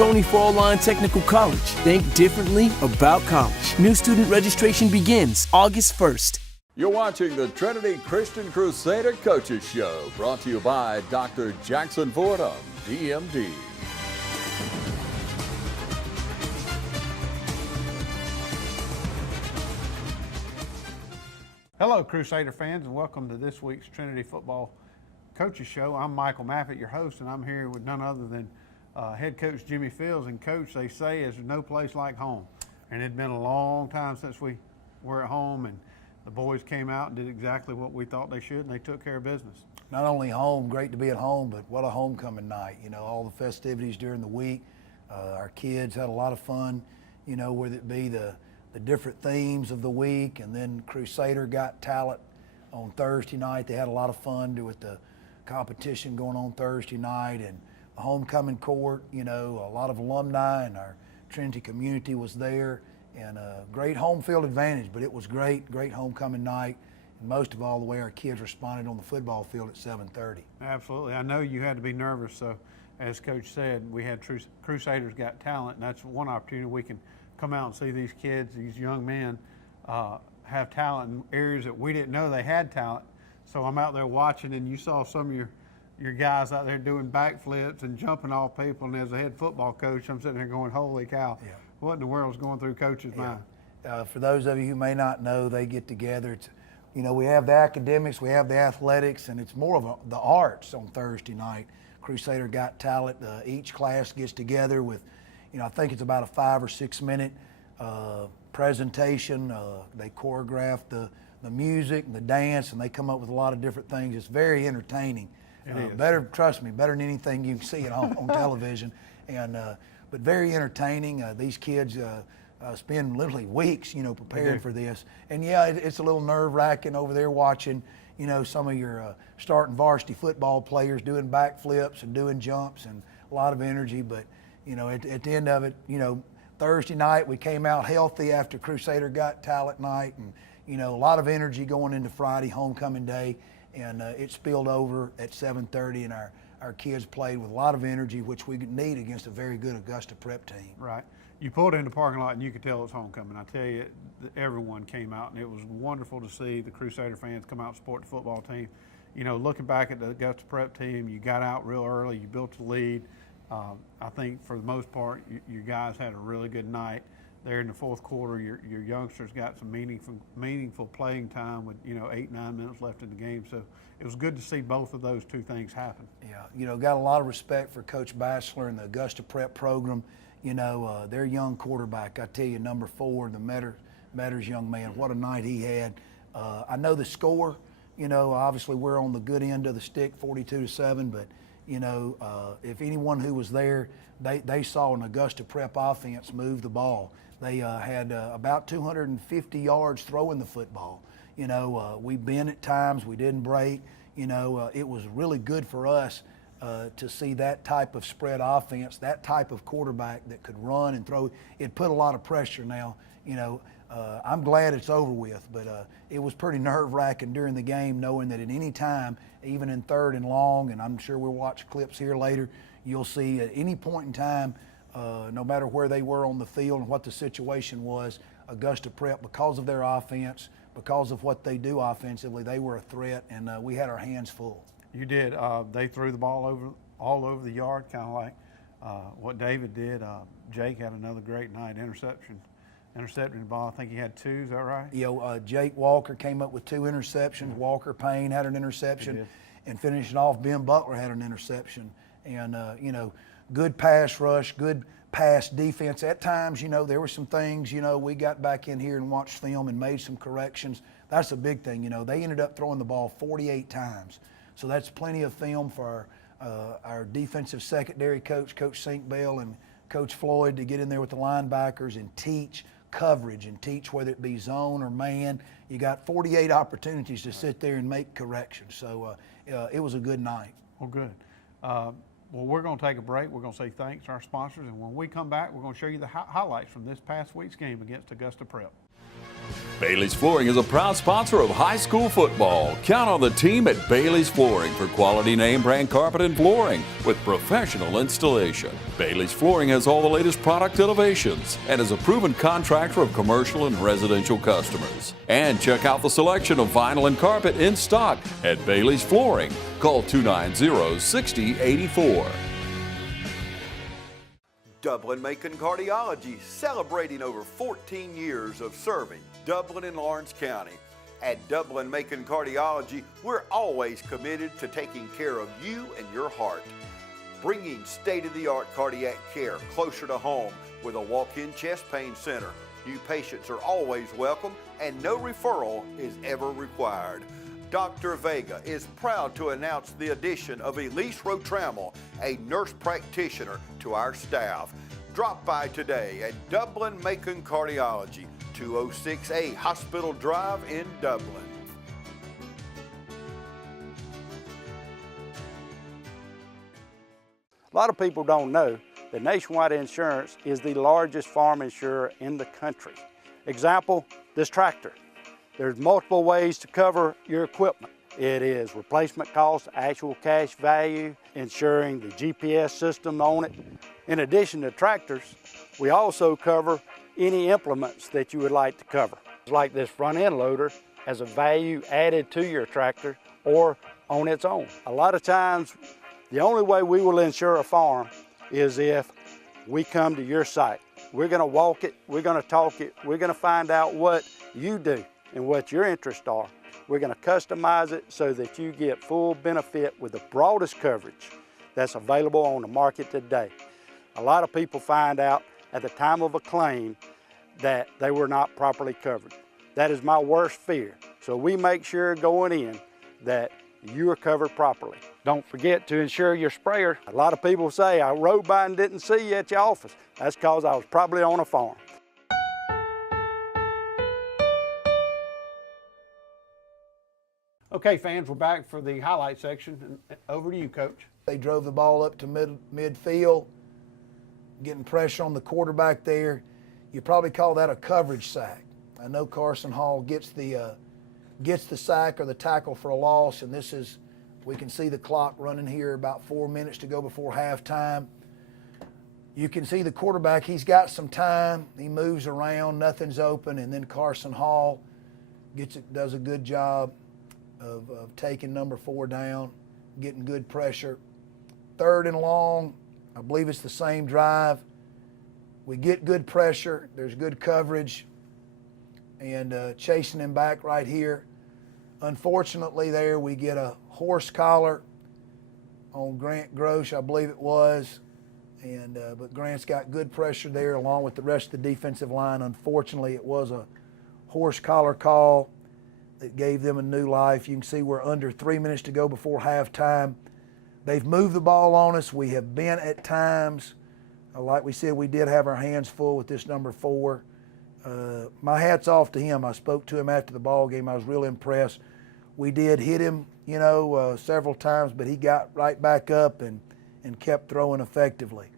Coney Fall-Line Technical College. Think differently about college. New student registration begins August 1st. You're watching the Trinity Christian Crusader Coaches Show, brought to you by Dr. Jackson Fordham, DMD. Hello, Crusader fans, and welcome to this week's Trinity Football Coaches Show. I'm Michael Maffett, your host, and I'm here with none other than head coach Jimmy Fields. And coach, they say, is no place like home. And it's been a long time since we were at home, and the boys came out and did exactly what we thought they should, and they took care of business. Not only home, great to be at home, but what a homecoming night. You know, all the festivities during the week. Our kids had a lot of fun, you know, whether it be the different themes of the week, and then Crusader Got Talent on Thursday night. They had a lot of fun with the competition going on Thursday night, and a homecoming court, you know, a lot of alumni, and our Trinity community was there, and a great home field advantage. But it was great homecoming night, and most of all, the way our kids responded on the football field at 7:30. Absolutely. I know you had to be nervous, so as Coach said, we had Crusaders Got Talent, and that's one opportunity we can come out and see these kids, these young men, have talent in areas that we didn't know they had talent. So I'm out there watching, and you saw some of your guys out there doing backflips and jumping off people, and as a head football coach, I'm sitting there going, holy cow, yeah. What in the world is going through Coach's mind? For those of you who may not know, they get together. It's, you know, we have the academics, we have the athletics, and it's more of the arts on Thursday night. Crusader Got Talent. Each class gets together with, you know, I think it's about a 5 or 6 minute presentation. They choreograph the music and the dance, and they come up with a lot of different things. It's very entertaining. Better, trust me, better than anything you can see at home on television. And but very entertaining. These kids spend literally weeks, you know, preparing for this. And yeah, it's a little nerve-wracking over there watching, you know, some of your starting varsity football players doing backflips and doing jumps, and a lot of energy. But you know, at the end of it, you know, Thursday night we came out healthy after Crusader Got Talent night, and you know, a lot of energy going into Friday, homecoming day, and it spilled over at 7:30, and our kids played with a lot of energy, which we need against a very good Augusta prep team. Right. You pulled in the parking lot, and you could tell it was homecoming. I tell you, everyone came out, and it was wonderful to see the Crusader fans come out and support the football team. You know, looking back at the Augusta prep team, you got out real early, you built a lead. I think for the most part, you guys had a really good night. There in the fourth quarter, your youngsters got some meaningful playing time with, you know, 8-9 minutes left in the game. So it was good to see both of those two things happen. Yeah, you know, got a lot of respect for Coach Batchelor and the Augusta Prep program. You know, their young quarterback, I tell you, number 4, the Metters young man, what a night he had. I know the score, you know, obviously we're on the good end of the stick, 42-7, but you know, if anyone who was there, they saw an Augusta Prep offense move the ball. They had about 250 yards throwing the football. You know, we bent at times, we didn't break. You know, it was really good for us to see that type of spread offense, that type of quarterback that could run and throw. It put a lot of pressure now. You know, I'm glad it's over with, but it was pretty nerve-wracking during the game, knowing that at any time, even in 3rd and long, and I'm sure we'll watch clips here later, you'll see at any point in time, no matter where they were on the field and what the situation was, Augusta Prep, because of their offense, because of what they do offensively, they were a threat, and we had our hands full. You did. They threw the ball all over the yard, kind of like what David did. Jake had another great night, intercepting the ball. I think he had 2, is that right? Yeah, Jake Walker came up with 2 interceptions. Walker Payne had an interception, and finishing off, Ben Butler had an interception. And, you know, good pass rush, good pass defense. At times, you know, there were some things, you know, we got back in here and watched film and made some corrections. That's a big thing. You know, they ended up throwing the ball 48 times. So that's plenty of film for our defensive secondary coach, Coach Sinkbell, and Coach Floyd to get in there with the linebackers and teach coverage and teach whether it be zone or man. You got 48 opportunities to sit there and make corrections. So it was a good night. Well, good. Well, we're going to take a break. We're going to say thanks to our sponsors, and when we come back, we're going to show you the highlights from this past week's game against Augusta Prep. Bailey's Flooring is a proud sponsor of high school football. Count on the team at Bailey's Flooring for quality name brand carpet and flooring with professional installation. Bailey's Flooring has all the latest product innovations and is a proven contractor of commercial and residential customers. And check out the selection of vinyl and carpet in stock at Bailey's Flooring. Call 290-6084. Dublin-Macon Cardiology, celebrating over 14 years of serving Dublin and Lawrence County. At Dublin-Macon Cardiology, we're always committed to taking care of you and your heart. Bringing state-of-the-art cardiac care closer to home with a walk-in chest pain center. New patients are always welcome and no referral is ever required. Dr. Vega is proud to announce the addition of Elise Rotramel, a nurse practitioner, to our staff. Drop by today at Dublin-Macon Cardiology, 206A Hospital Drive in Dublin. A lot of people don't know that Nationwide Insurance is the largest farm insurer in the country. Example, this tractor. There's multiple ways to cover your equipment. It is replacement cost, actual cash value, insuring the GPS system on it. In addition to tractors, we also cover any implements that you would like to cover. Like this front end loader has a value added to your tractor or on its own. A lot of times, the only way we will insure a farm is if we come to your site. We're gonna walk it, we're gonna talk it, we're gonna find out what you do and what your interests are. We're going to customize it so that you get full benefit with the broadest coverage that's available on the market today. A lot of people find out at the time of a claim that they were not properly covered. That is my worst fear. So we make sure going in that you are covered properly. Don't forget to insure your sprayer. A lot of people say, I rode by and didn't see you at your office. That's because I was probably on a farm. Okay, fans, we're back for the highlight section. Over to you, Coach. They drove the ball up to midfield, getting pressure on the quarterback there. You probably call that a coverage sack. I know Carson Hall gets the sack or the tackle for a loss, and this is, we can see the clock running here, about 4 minutes to go before halftime. You can see the quarterback, he's got some time. He moves around, nothing's open, and then Carson Hall does a good job of taking number 4 down, getting good pressure. 3rd and long, I believe it's the same drive. We get good pressure, there's good coverage, and chasing him back right here. Unfortunately there, we get a horse collar on Grant Grosh, I believe it was, and but Grant's got good pressure there along with the rest of the defensive line. Unfortunately, it was a horse collar call that gave them a new life. You can see we're under 3 minutes to go before halftime. They've moved the ball on us. We have been at times, like we said, we did have our hands full with this number 4. My hat's off to him. I spoke to him after the ball game. I was real impressed. We did hit him, several times, but he got right back up and kept throwing effectively.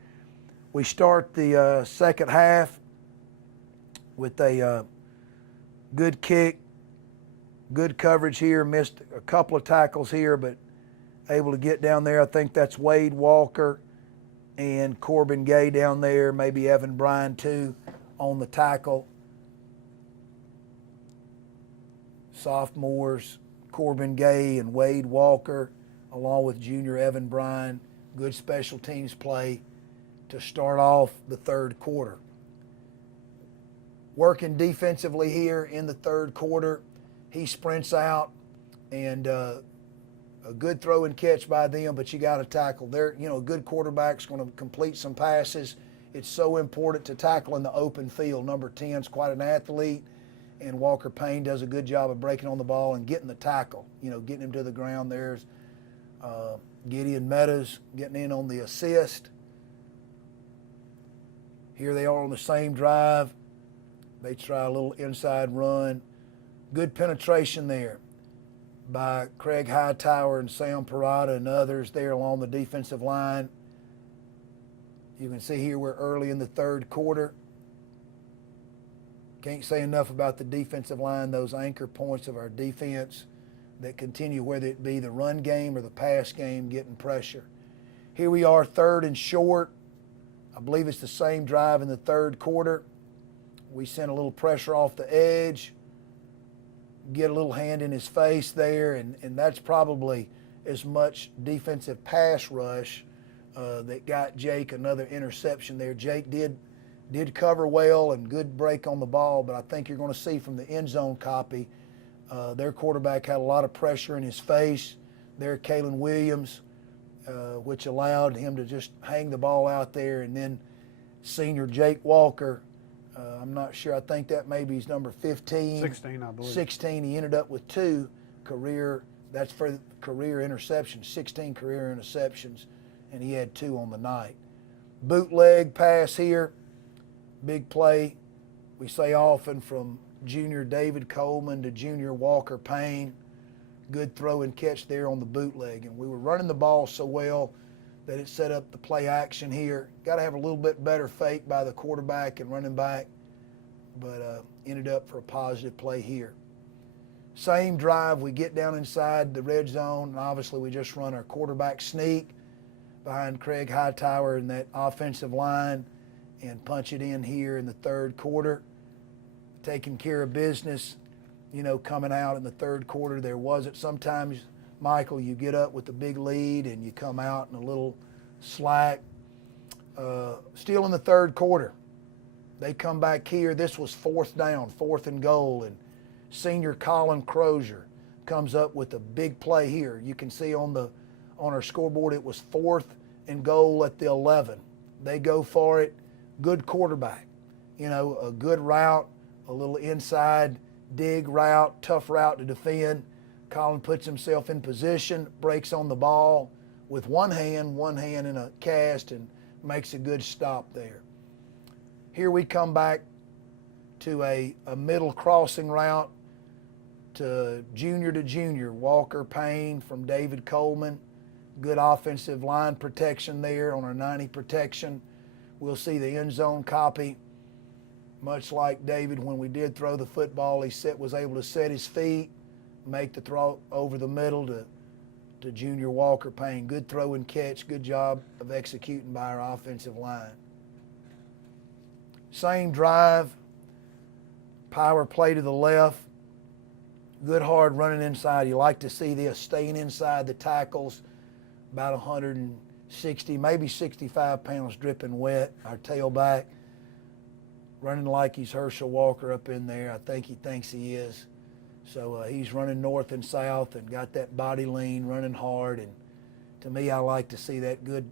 We start the second half with a good kick. Good coverage here, missed a couple of tackles here, but able to get down there. I think that's Wade Walker and Corbin Gay down there, maybe Evan Bryan too on the tackle. Sophomores, Corbin Gay and Wade Walker, along with junior Evan Bryan. Good special teams play to start off the 3rd quarter. Working defensively here in the 3rd quarter. He sprints out, and a good throw and catch by them, but you got to tackle. A good quarterback's going to complete some passes. It's so important to tackle in the open field. Number 10's quite an athlete, and Walker Payne does a good job of breaking on the ball and getting the tackle, getting him to the ground. There's Gideon Meadows getting in on the assist. Here they are on the same drive. They try a little inside run. Good penetration there by Craig Hightower and Sam Parada and others there along the defensive line. You can see here we're early in the 3rd quarter. Can't say enough about the defensive line, those anchor points of our defense that continue, whether it be the run game or the pass game, getting pressure. Here we are, 3rd and short. I believe it's the same drive in the 3rd quarter. We sent a little pressure off the edge, get a little hand in his face there, and that's probably as much defensive pass rush that got Jake another interception there. Jake did cover well and good break on the ball, but I think you're going to see from the end zone copy, their quarterback had a lot of pressure in his face. There, Kalen Williams, which allowed him to just hang the ball out there, and then senior Jake Walker, I'm not sure, I think that maybe he's number 15. 16, I believe. 16, he ended up with 2 career, that's for career interceptions, 16 career interceptions, and he had 2 on the night. Bootleg pass here, big play, we say often, from junior David Coleman to junior Walker Payne. Good throw and catch there on the bootleg, and we were running the ball so well that it set up the play action here. Got to have a little bit better fake by the quarterback and running back, but ended up for a positive play here. Same drive, we get down inside the red zone, and obviously we just run our quarterback sneak behind Craig Hightower in that offensive line and punch it in here in the 3rd quarter. Taking care of business, you know, coming out in the 3rd quarter. There wasn't, sometimes, Michael, you get up with a big lead and you come out in a little slack. Still in the 3rd quarter, they come back here. This was 4th down, 4th and goal, and senior Colin Crozier comes up with a big play here. You can see on our scoreboard it was 4th and goal at the 11. They go for it. Good quarterback, you know, a good route, a little inside dig route, tough route to defend. Colin puts himself in position, breaks on the ball with one hand in a cast, and makes a good stop there. Here we come back to a middle crossing route to junior, Walker Payne from David Coleman. Good offensive line protection there on our 90 protection. We'll see the end zone copy. Much like David, when we did throw the football, he was able to set his feet, make the throw over the middle to junior Walker Payne. Good throw and catch, good job of executing by our offensive line. Same drive, power play to the left, good hard running inside. You like to see this, staying inside the tackles, about 160, maybe 65 pounds dripping wet, our tailback. Running like he's Herschel Walker up in there. I think he thinks he is. So he's running north and south and got that body lean, running hard. And to me, I like to see that good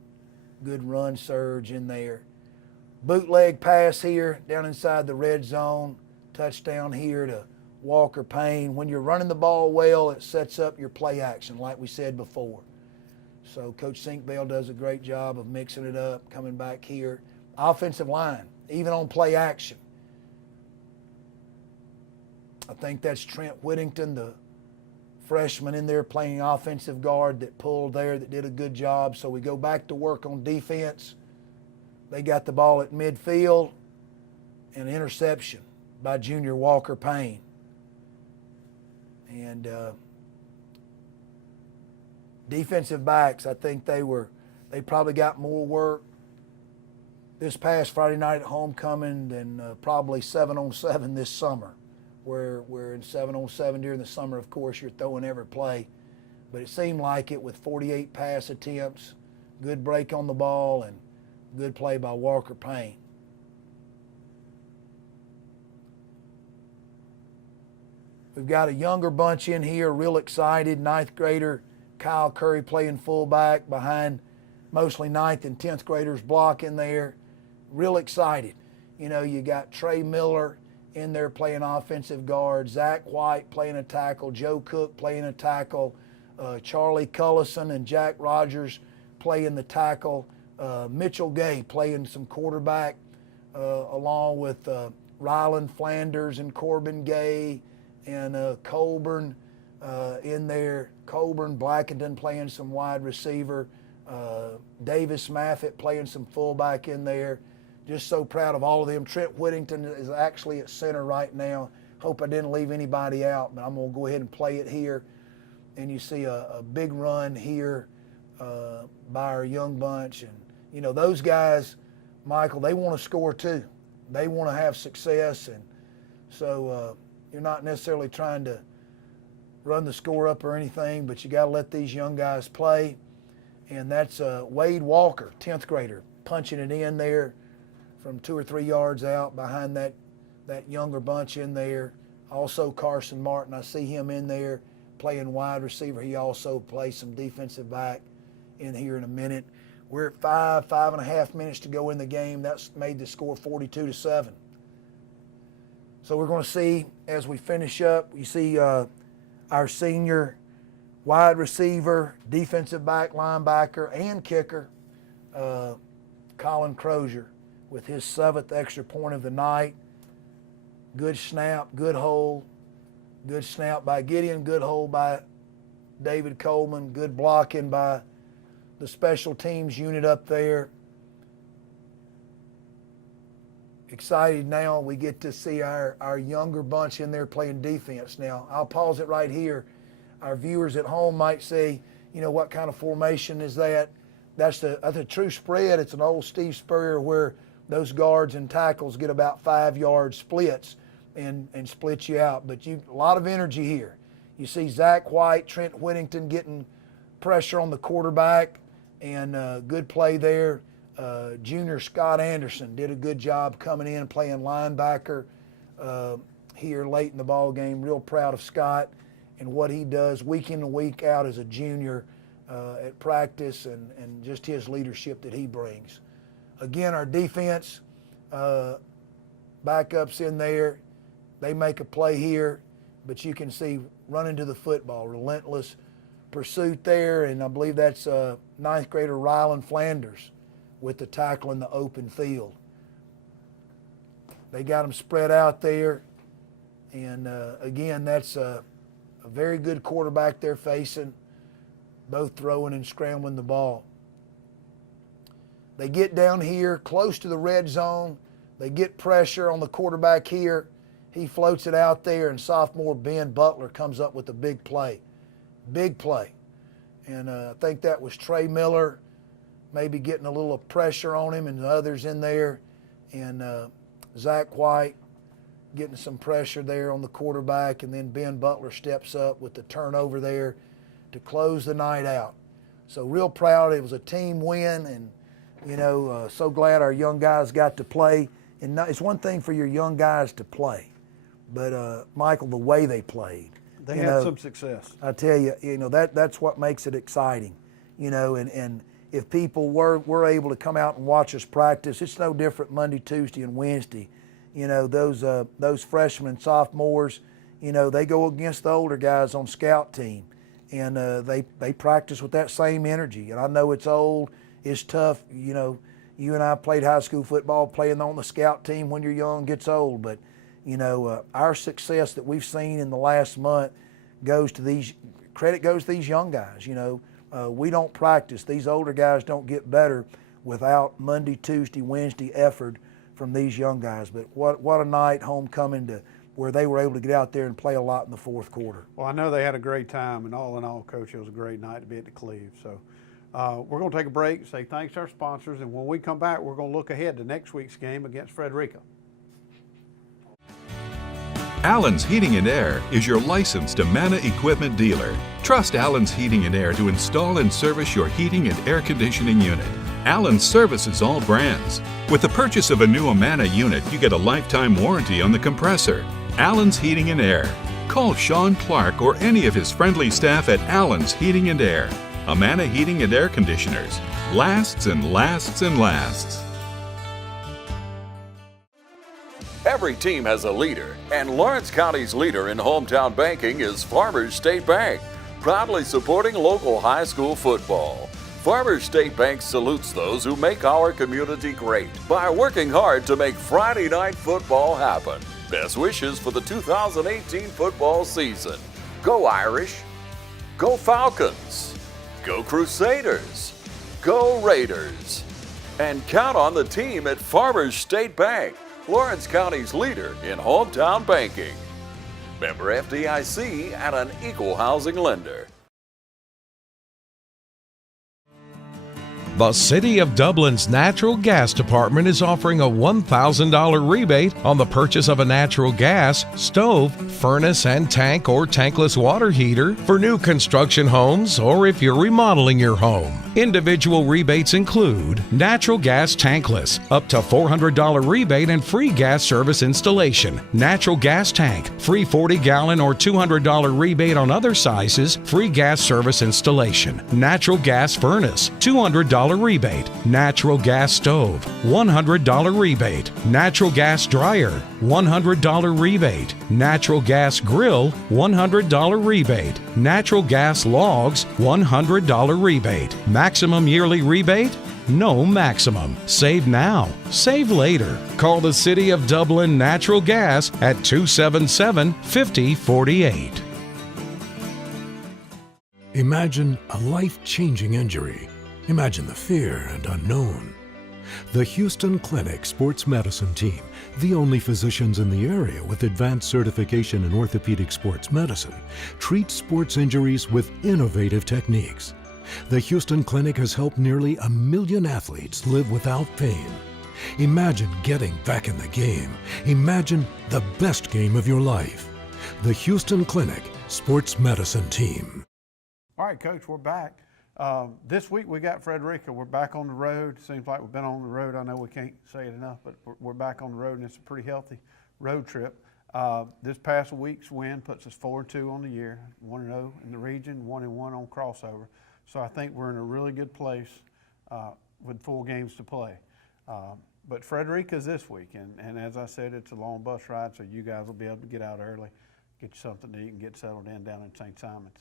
run surge in there. Bootleg pass here down inside the red zone. Touchdown here to Walker Payne. When you're running the ball well, it sets up your play action like we said before. So Coach Sinkbell does a great job of mixing it up, coming back here. Offensive line, even on play action. I think that's Trent Whittington, the freshman in there playing offensive guard that pulled there, that did a good job. So we go back to work on defense. They got the ball at midfield, and an interception by junior Walker Payne. And defensive backs, I think they probably got more work this past Friday night at homecoming than probably 7-on-7 this summer. Where we're in 7-on-7 during the summer, of course, you're throwing every play. But it seemed like it with 48 pass attempts, good break on the ball, and good play by Walker Payne. We've got a younger bunch in here, real excited. 9th grader Kyle Curry playing fullback behind mostly 9th and 10th graders block in there. Real excited. You know, you got Trey Miller in there playing offensive guard, Zach White playing a tackle, Joe Cook playing a tackle, Charlie Cullison and Jack Rogers playing the tackle, Mitchell Gay playing some quarterback, along with Ryland Flanders and Corbin Gay and Colburn in there. Colburn Blackington playing some wide receiver, Davis Maffitt playing some fullback in there. just so proud of all of them. Trent Whittington is actually at center right now. Hope I didn't leave anybody out, but I'm going to go ahead and play it here. And you see a big run here by our young bunch. And, you know, those guys, Michael, they want to score too. They want to have success. And so you're not necessarily trying to run the score up or anything, but you got to let these young guys play. And that's Wade Walker, 10th grader, punching it in there from 2 or 3 yards out behind that younger bunch in there. Also Carson Martin, I see him in there playing wide receiver. He also plays some defensive back in here in a minute. We're at 5.5 minutes to go in the game. That's made the score 42-7. So we're going to see as we finish up, you see our senior wide receiver, defensive back, linebacker, and kicker, Colin Crozier, with his 7th extra point of the night. Good snap, good hold. Good snap by Gideon, good hold by David Coleman, good blocking by the special teams unit up there. Excited now we get to see our younger bunch in there playing defense. Now, I'll pause it right here. Our viewers at home might say, you know, what kind of formation is that? That's a true spread. It's an old Steve Spurrier where those guards and tackles get about 5-yard splits and split you out. But a lot of energy here. You see Zach White, Trent Whittington getting pressure on the quarterback, and good play there. Junior Scott Anderson did a good job coming in and playing linebacker here late in the ball game. Real proud of Scott and what he does week in and week out as a junior at practice and just his leadership that he brings. Again, our defense, backups in there. They make a play here, but you can see running to the football, relentless pursuit there, and I believe that's 9th grader Rylan Flanders with the tackle in the open field. They got them spread out there, and again, that's a very good quarterback they're facing, both throwing and scrambling the ball. They get down here close to the red zone. They get pressure on the quarterback here. He floats it out there, and sophomore Ben Butler comes up with a big play. Big play. And I think that was Trey Miller maybe getting a little pressure on him and the others in there. And Zach White getting some pressure there on the quarterback, and then Ben Butler steps up with the turnover there to close the night out. So real proud. It was a team win, and, you know, so glad our young guys got to play. And it's one thing for your young guys to play, but Michael, the way they played. They had some success. I tell you, you know, that's what makes it exciting, you know, and if people were able to come out and watch us practice, it's no different Monday, Tuesday, and Wednesday. You know, those freshmen and sophomores, you know, they go against the older guys on scout team, and they practice with that same energy. And I know it's old, it's tough, you know. You and I played high school football, playing on the scout team when you're young gets old, but you know, our success that we've seen in the last month credit goes to these young guys. You know, we don't practice. These older guys don't get better without Monday, Tuesday, Wednesday effort from these young guys. But what a night, homecoming, to where they were able to get out there and play a lot in the fourth quarter. Well, I know they had a great time, and all in all, Coach, it was a great night to be at the Cleve. So we're going to take a break, say thanks to our sponsors, and when we come back, we're going to look ahead to next week's game against Frederica. Allen's Heating and Air is your licensed Amana equipment dealer. Trust Allen's Heating and Air to install and service your heating and air conditioning unit. Allen's services all brands. With the purchase of a new Amana unit, you get a lifetime warranty on the compressor. Allen's Heating and Air. Call Sean Clark or any of his friendly staff at Allen's Heating and Air. Amana Heating and Air Conditioners. Lasts and lasts and lasts. Every team has a leader, and Lawrence County's leader in hometown banking is Farmers State Bank, proudly supporting local high school football. Farmers State Bank salutes those who make our community great by working hard to make Friday night football happen. Best wishes for the 2018 football season. Go Irish! Go Falcons! Go Crusaders! Go Raiders! And count on the team at Farmers State Bank, Lawrence County's leader in hometown banking. Member FDIC and an equal housing lender. The City of Dublin's Natural Gas Department is offering a $1,000 rebate on the purchase of a natural gas, stove, furnace and tank or tankless water heater for new construction homes or if you're remodeling your home. Individual rebates include natural gas tankless, up to $400 rebate and free gas service installation. Natural gas tank, free 40-gallon or $200 rebate on other sizes, free gas service installation. Natural gas furnace, $200 rebate. Natural gas stove, $100 rebate. Natural gas dryer, $100 rebate. Natural gas grill, $100 rebate. Natural gas logs, $100 rebate. Maximum yearly rebate? No maximum. Save now. Save later. Call the City of Dublin Natural Gas at 277-5048. Imagine a life-changing injury. Imagine the fear and unknown. The Houston Clinic Sports Medicine Team, the only physicians in the area with advanced certification in orthopedic sports medicine, treats sports injuries with innovative techniques. The Houston Clinic has helped nearly 1 million athletes live without pain. Imagine getting back in the game. Imagine the best game of your life. The Houston Clinic Sports Medicine Team. All right, Coach, we're back. This week we got Frederica. We're back on the road. Seems like we've been on the road. I know we can't say it enough, but we're back on the road, and it's a pretty healthy road trip. This past week's win puts us 4-2 on the year, 1-0 in the region, 1-1 on crossover. So I think we're in a really good place with 4 games to play. But Frederica's this week, and as I said, it's a long bus ride, so you guys will be able to get out early, get you something to eat, and get settled in down in St. Simon's.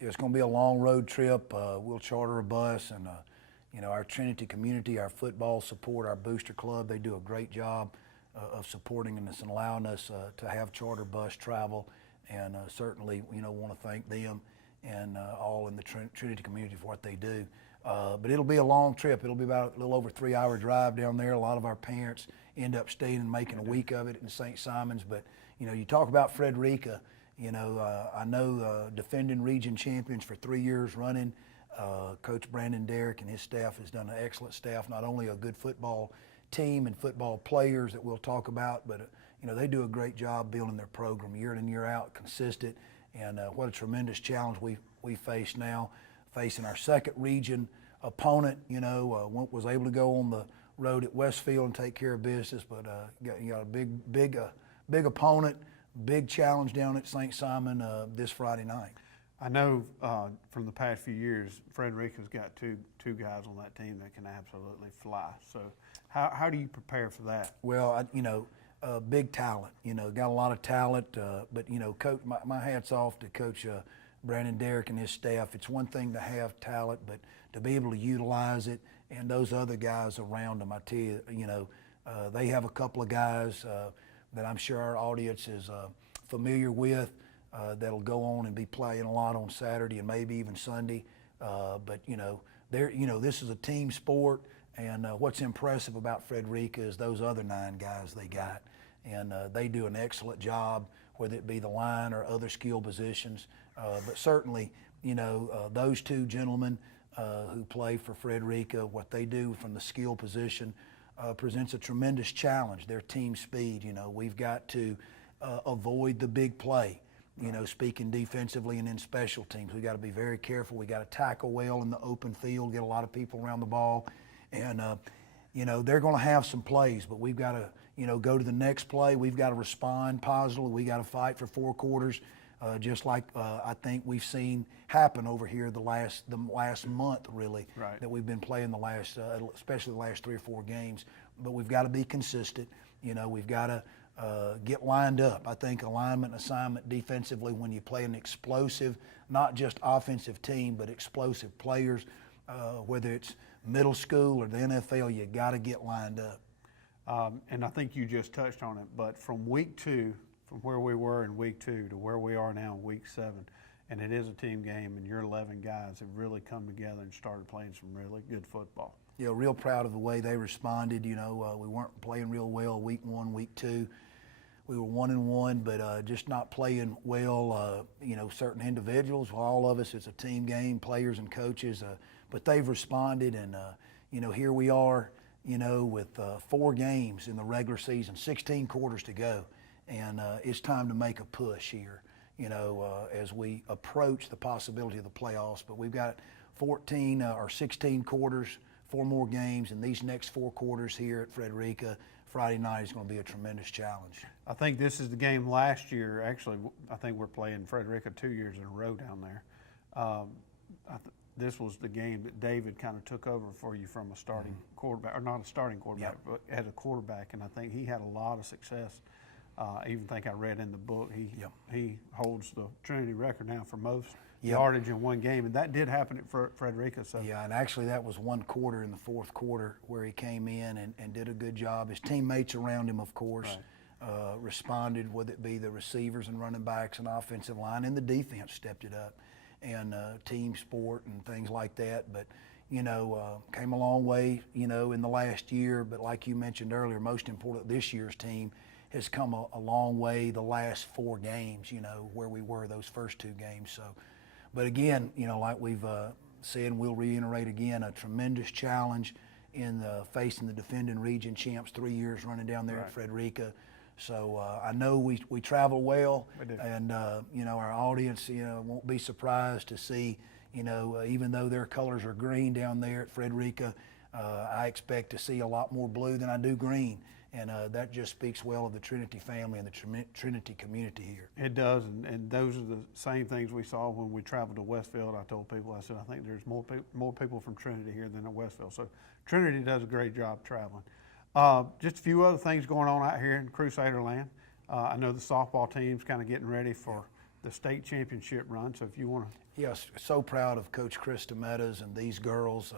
It's going to be a long road trip. We'll charter a bus, and our Trinity community, our football support, our booster club, they do a great job of supporting us and allowing us to have charter bus travel, and certainly want to thank them and all in the Trinity community for what they do. But it'll be a long trip. It'll be about a little over 3-hour drive down there. A lot of our parents end up staying and making a week of it in St. Simon's. But you talk about Frederica. I know defending region champions for 3 years running. Coach Brandon Derrick and his staff has done an excellent staff, not only a good football team and football players that we'll talk about, but they do a great job building their program year in and year out, consistent. And what a tremendous challenge we face now, facing our second region opponent. Was able to go on the road at Westfield and take care of business, but got a big opponent. Big challenge down at St. Simon this Friday night. I know from the past few years, Frederica's got two guys on that team that can absolutely fly. So how do you prepare for that? Well, big talent. Got a lot of talent. But Coach, my hat's off to Coach Brandon Derrick and his staff. It's one thing to have talent, but to be able to utilize it and those other guys around them, I tell you, they have a couple of guys that I'm sure our audience is familiar with that'll go on and be playing a lot on Saturday and maybe even Sunday. But this is a team sport, and what's impressive about Frederica is those other 9 guys they got, and they do an excellent job, whether it be the line or other skill positions. But certainly, those 2 gentlemen who play for Frederica, what they do from the skill position presents a tremendous challenge. Their team speed, we've got to avoid the big play, speaking defensively and in special teams. We've got to be very careful. We got to tackle well in the open field, get a lot of people around the ball. And, they're going to have some plays, but we've got to, go to the next play. We've got to respond positively. We got to fight for 4 quarters, just like I think we've seen happen over here the last month, really, right, that we've been playing especially the last 3 or 4 games. But we've got to be consistent. We've got to get lined up. I think alignment and assignment defensively, when you play an explosive, not just offensive team, but explosive players, whether it's middle school or the NFL, you got to get lined up. And I think you just touched on it, but from week 2, from where we were in week 2 to where we are now in week 7, and it is a team game, and your 11 guys have really come together and started playing some really good football. You know, real proud of the way they responded. You know, we weren't playing real well week 1, week 2. We were 1-1, but just not playing well. You know, certain individuals, all of us, it's a team game, players and coaches. But they've responded, and you know, here we are. You know, with 4 games in the regular season, 16 quarters to go, and it's time to make a push here. You know, as we approach the possibility of the playoffs. But we've got 14 or 16 quarters, 4 more games, and these next 4 quarters here at Frederica Friday night is going to be a tremendous challenge. I think this is the game last year. Actually, I think we're playing Frederica 2 years in a row down there. This was the game that David kind of took over for you from a starting quarterback, or not a starting quarterback, but as a quarterback, and I think he had a lot of success. I even think I read in the book he holds the Trinity record now for most yardage in one game, and that did happen at Frederica. So yeah, and actually that was 1 quarter in the 4th quarter where he came in and did a good job. His teammates around him, of course, responded, whether it be the receivers and running backs and offensive line, and the defense stepped it up, and team sport and things like that. But you know, came a long way, you know, in the last year. But like you mentioned earlier, most important, this year's team has come a long way the last 4 games, you know, where we were those first 2 games. So, but again, you know, like we've said, we'll reiterate again, a tremendous challenge in facing the defending region champs, 3 years running down there at Frederica. So I know we travel well, and you know, our audience, you know, won't be surprised to see, you know, even though their colors are green down there at Frederica, I expect to see a lot more blue than I do green. And that just speaks well of the Trinity family and the Trinity community here. It does, and those are the same things we saw when we traveled to Westfield. I told people, I said, I think there's more people from Trinity here than at Westfield. So Trinity does a great job traveling. Just a few other things going on out here in Crusader land. I know the softball team's kind of getting ready for the state championship run, so if you want to. Yes, so proud of Coach Krista Meadows and these girls.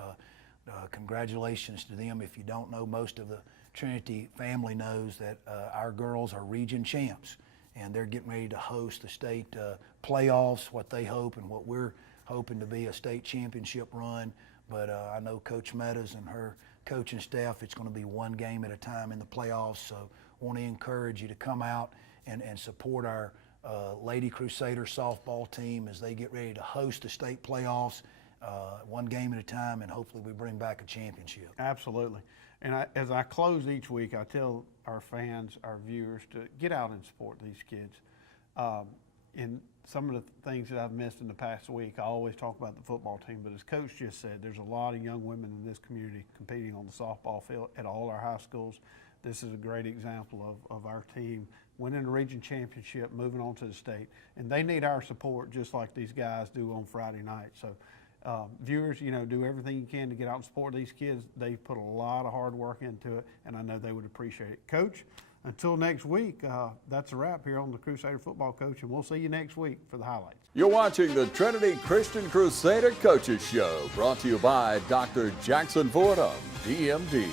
Congratulations to them. If you don't know, most of the Trinity family knows that our girls are region champs, and they're getting ready to host the state playoffs, what they hope and what we're hoping to be a state championship run. But I know Coach Meadows and her coaching staff, it's going to be 1 game at a time in the playoffs. So I want to encourage you to come out and support our Lady Crusader softball team as they get ready to host the state playoffs, 1 game at a time, and hopefully we bring back a championship. Absolutely. And as I close each week, I tell our fans, our viewers, to get out and support these kids. In some of the things that I've missed in the past week, I always talk about the football team, but as Coach just said, there's a lot of young women in this community competing on the softball field at all our high schools. This is a great example of our team winning the region championship, moving on to the state, and they need our support just like these guys do on Friday night. So viewers, you know, do everything you can to get out and support these kids. They've put a lot of hard work into it, and I know they would appreciate it. Coach, until next week, that's a wrap here on the Crusader Football Coach, and we'll see you next week for the highlights. You're watching the Trinity Christian Crusader Coaches Show, brought to you by Dr. Jackson Fordham, DMD.